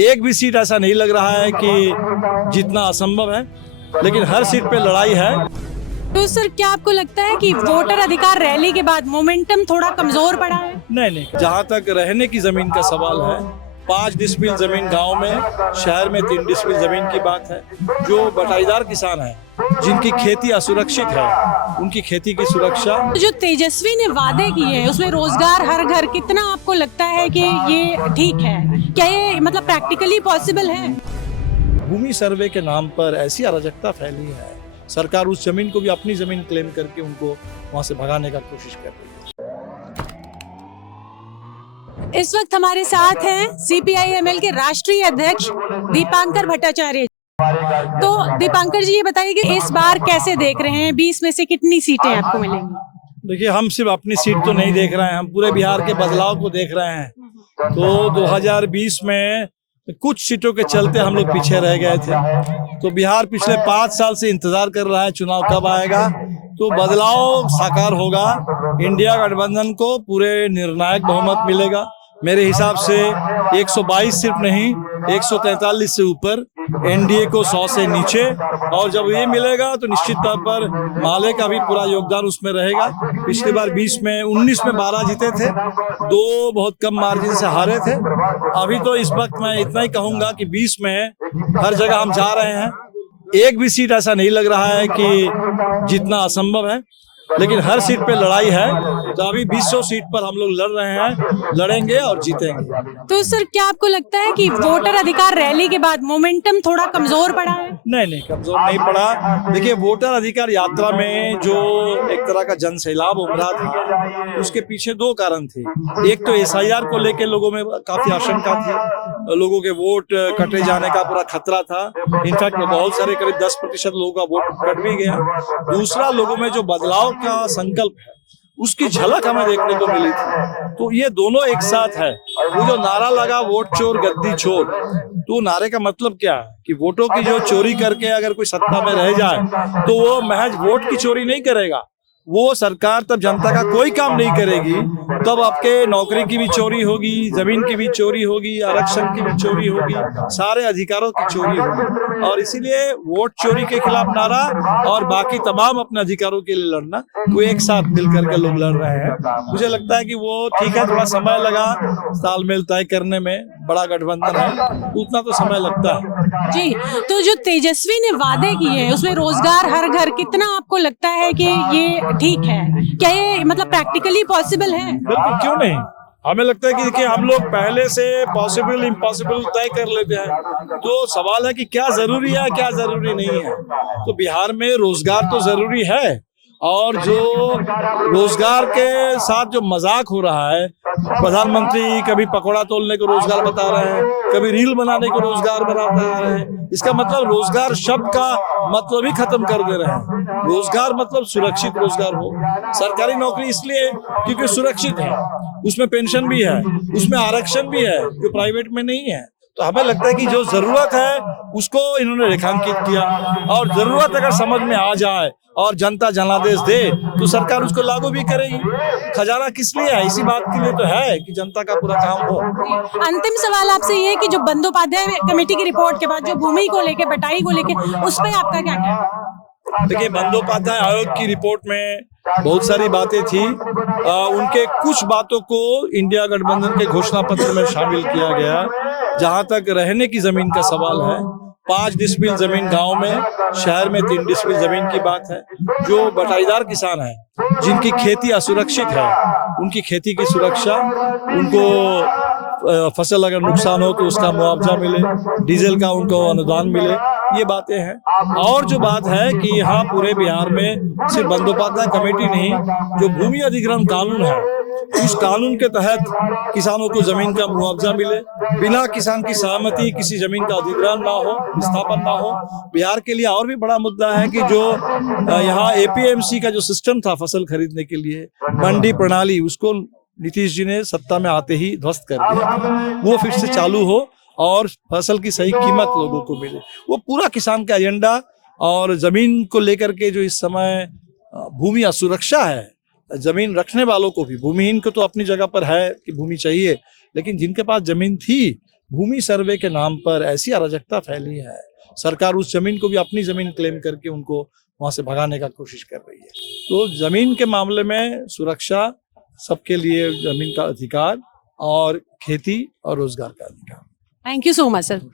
एक भी सीट ऐसा नहीं लग रहा है कि जितना असंभव है, लेकिन हर सीट पे लड़ाई है। तो सर क्या आपको लगता है कि वोटर अधिकार रैली के बाद मोमेंटम थोड़ा कमजोर पड़ा है? नहीं, जहाँ तक रहने की जमीन का सवाल है, 5 डिसमिल जमीन गांव में, शहर में 3 डिसमिल जमीन की बात है। जो बटाईदार किसान है, जिनकी खेती असुरक्षित है, उनकी खेती की सुरक्षा। तो जो तेजस्वी ने वादे किए हैं उसमें रोजगार हर घर, कितना आपको लगता है कि ये ठीक है? क्या ये मतलब प्रैक्टिकली पॉसिबल है? भूमि सर्वे के नाम पर ऐसी अराजकता फैली है, सरकार उस जमीन को भी अपनी जमीन क्लेम करके उनको वहां से भगाने का कोशिश कर रही है। इस वक्त हमारे साथ हैं CPI-ML के राष्ट्रीय अध्यक्ष दीपांकर भट्टाचार्य। तो दीपांकर जी ये बताइए कि इस बार कैसे देख रहे हैं, 20 में से कितनी सीटें आपको मिलेंगी? देखिए, हम सिर्फ अपनी सीट तो नहीं देख रहे हैं, हम पूरे बिहार के बदलाव को देख रहे हैं। तो 2020 में कुछ सीटों के चलते हम लोग पीछे रह गए थे, तो बिहार पिछले 5 साल से इंतजार कर रहा है चुनाव कब आएगा, तो बदलाव साकार होगा। इंडिया गठबंधन को पूरे निर्णायक बहुमत मिलेगा। मेरे हिसाब से 122 सिर्फ नहीं, 143 से ऊपर, एनडीए को 100 से नीचे। और जब ये मिलेगा तो निश्चित तौर पर माले का भी पूरा योगदान उसमें रहेगा। पिछली बार 19 में 12 जीते थे, 2 बहुत कम मार्जिन से हारे थे। अभी तो इस वक्त मैं इतना ही कहूंगा कि 20 में हर जगह हम जा रहे हैं। एक भी सीट ऐसा नहीं लग रहा है कि जितना असंभव है, लेकिन हर सीट पे लड़ाई है। तो अभी 200 सीट पर हम लोग लड़ रहे हैं, लड़ेंगे और जीतेंगे। तो सर क्या आपको लगता है कि वोटर अधिकार रैली के बाद मोमेंटम थोड़ा कमजोर पड़ा है? नहीं, कमजोर नहीं पड़ा। देखिए, वोटर अधिकार यात्रा में जो एक तरह का जन सैलाब उमड़ा था, उसके पीछे 2 कारण थे। एक तो SIR को लेके लोगों में काफी आशंका थी, लोगों के वोट कटे जाने का पूरा खतरा था। इनफैक्ट बहुत सारे करीब 10% लोगों का वोट कट भी गया। दूसरा, लोगों में जो बदलाव का संकल्प है, उसकी झलक हमें देखने को मिली थी। तो ये दोनों एक साथ है। वो जो नारा लगा, वोट चोर गद्दी छोड़, तो नारे का मतलब क्या है कि वोटों की जो चोरी करके अगर कोई सत्ता में रह जाए तो वो महज वोट की चोरी नहीं करेगा। वो सरकार तब जनता का कोई काम नहीं करेगी, तब आपके नौकरी की भी चोरी होगी, जमीन की भी चोरी होगी, आरक्षण की भी चोरी होगी, सारे अधिकारों की चोरी होगी। और इसीलिए वोट चोरी के खिलाफ नारा और बाकी तमाम अपने अधिकारों के लिए लड़ना, वो एक साथ मिलकर के लोग लड़ रहे हैं। मुझे लगता है कि वो ठीक है, थोड़ा समय लगा तालमेल तय करने में, बड़ा गठबंधन है, उतना तो समय लगता है। जी, तो जो तेजस्वी ने वादे किए हैं उसमें रोजगार हर घर, कितना आपको लगता है कि ये ठीक है? क्या ये मतलब प्रैक्टिकली पॉसिबल है? बिल्कुल, क्यों नहीं। हमें लगता है कि देखिए, हम लोग पहले से पॉसिबल इम्पॉसिबल तय कर लेते हैं। तो सवाल है कि क्या जरूरी है, क्या जरूरी नहीं है। तो बिहार में रोजगार तो जरूरी है, और जो रोजगार के साथ जो मजाक हो रहा है, प्रधानमंत्री कभी पकौड़ा तोलने को रोजगार बता रहे हैं, कभी रील बनाने को रोजगार बता रहे हैं। इसका मतलब रोजगार शब्द का मतलब ही खत्म कर दे रहे हैं। रोजगार मतलब सुरक्षित रोजगार हो। सरकारी नौकरी इसलिए क्योंकि सुरक्षित है, उसमें पेंशन भी है, उसमें आरक्षण भी है, जो प्राइवेट में नहीं है। तो हमें लगता है कि जो जरूरत है उसको इन्होंने रेखांकित किया, और जरूरत अगर समझ में आ जाए और जनता जनादेश दे तो सरकार उसको लागू भी करेगी। खजाना किस लिए है? इसी बात के लिए तो है कि जनता का पूरा काम हो। अंतिम सवाल आपसे ये है कि जो बंदोपाध्याय कमेटी की रिपोर्ट के बाद जो भूमि को लेके, बटाई को लेके, उस पर आपका क्या कहना है? देखिए, बंदोपाध्याय आयोग की रिपोर्ट में बहुत सारी बातें थी। उनके कुछ बातों को इंडिया गठबंधन के घोषणा पत्र में शामिल किया गया। जहां तक रहने की जमीन का सवाल है, 5 डिसमिल जमीन गांव में, शहर में 3 डिसमिल जमीन की बात है। जो बटाईदार किसान है, जिनकी खेती असुरक्षित है, उनकी खेती की सुरक्षा, उनको फसल अगर नुकसान हो तो उसका मुआवजा मिले, डीजल का उनको अनुदान मिले, ये बातें हैं। और जो बात है कि यहाँ पूरे बिहार में सिर्फ बंदोपाध्याय कमेटी नहीं, जो भूमि अधिग्रहण कानून है, उस कानून के तहत किसानों को जमीन का मुआवजा मिले, बिना किसान की सहमति किसी जमीन का अधिग्रहण ना हो, विस्थापन ना हो। बिहार के लिए और भी बड़ा मुद्दा है कि जो यहाँ APMC का जो सिस्टम था फसल खरीदने के लिए, मंडी प्रणाली, उसको नीतीश जी ने सत्ता में आते ही ध्वस्त कर दिया। वो फिर से चालू हो और फसल की सही कीमत लोगों को मिले। वो पूरा किसान का एजेंडा, और जमीन को लेकर के जो इस समय भूमि असुरक्षा है, जमीन रखने वालों को भी, भूमिहीन को तो अपनी जगह पर है कि भूमि चाहिए, लेकिन जिनके पास जमीन थी भूमि सर्वे के नाम पर ऐसी अराजकता फैली है, सरकार उस जमीन को भी अपनी जमीन क्लेम करके उनको वहां से भगाने का कोशिश कर रही है। तो जमीन के मामले में सुरक्षा, सबके लिए जमीन का अधिकार और खेती और रोजगार का अधिकार। Thank you so much sir.